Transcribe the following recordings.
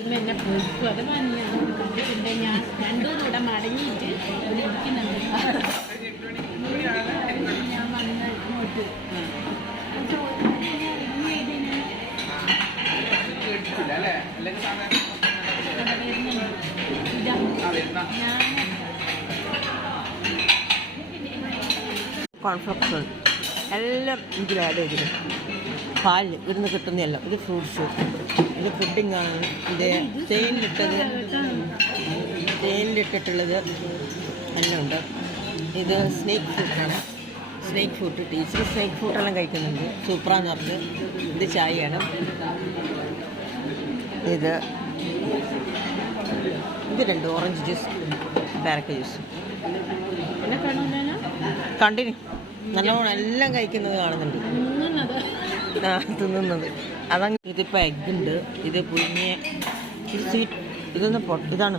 എന്നെ പൊരിക്കും അത് പറഞ്ഞാൽ പിന്നെ ഞാൻ രണ്ടുകൂടെ മടങ്ങിയിട്ട് ഇവിടെ ഇരിക്കുന്നുണ്ട്. ഞാൻ വന്ന് ഇങ്ങോട്ട് കോൺഫ്ലക്സ് എല്ലാം ഇതിൽ ആഡ് ചെയ്തിട്ട് പാലിൽ ഇവിടുന്ന് കിട്ടുന്നതല്ല. ഇത് ഫ്രൂട്ട്സ്, ഇത് പുഡിങ്ങാണ്, ഇത് തേനിലിട്ടിട്ടുള്ളത് എല്ലാം ഉണ്ട്. ഇത് സ്നേക്ക് ഫ്രൂട്ടാണ്. സ്നേക്ക് ഫ്രൂട്ട് ടീച്ചർ സ്നേക്ക് ഫ്രൂട്ടെല്ലാം കഴിക്കുന്നുണ്ട്. സൂപ്പറാന്ന് പറഞ്ഞ്. ഇത് ചായയാണ്. ഇത് രണ്ട് ഓറഞ്ച് ജ്യൂസ്, പേരക്ക ജ്യൂസ് കണ്ടിന്യൂ നല്ലോണം എല്ലാം കഴിക്കുന്നത് കാണുന്നുണ്ട്. തിന്നുന്നത് അതങ്ങ്. ഇതിപ്പോൾ എഗ്ഗുണ്ട്, ഇത് പുഴുങ്ങിയ, ഇത് സ്വീറ്റ്, ഇതാണ്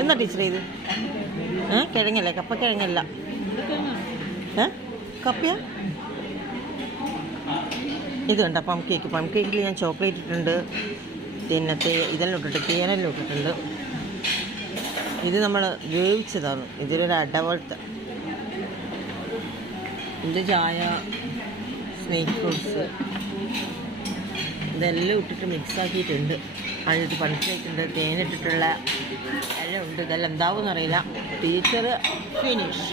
എന്നാ ടീച്ചർ ഇത് കിഴങ്ങല്ലേ? കപ്പ കിഴങ്ങല്ല, കപ്പയാ? ഇത് കണ്ട പം കേക്കിൽ ഞാൻ ചോക്ലേറ്റ് ഇട്ടിട്ടുണ്ട്, പിന്നെ ഇതെല്ലാം ഇട്ടിട്ട് തേനെല്ലാം ഇട്ടിട്ടുണ്ട്. ഇത് നമ്മൾ വേവിച്ചതാണ്. ഇതിലൊരു അട പോലത്തെ. ഇത് ചായ, സ്നേക്ക് ഫ്രൂട്ട്സ് ഇതെല്ലാം ഇട്ടിട്ട് മിക്സാക്കിയിട്ടുണ്ട്. അതിട്ട് പണിച്ചിട്ടുണ്ട്, തേനിട്ടിട്ടുള്ള എല്ലാം ഉണ്ട്. ഇതെല്ലാം എന്താവും എന്നറിയില്ല. Teacher finish.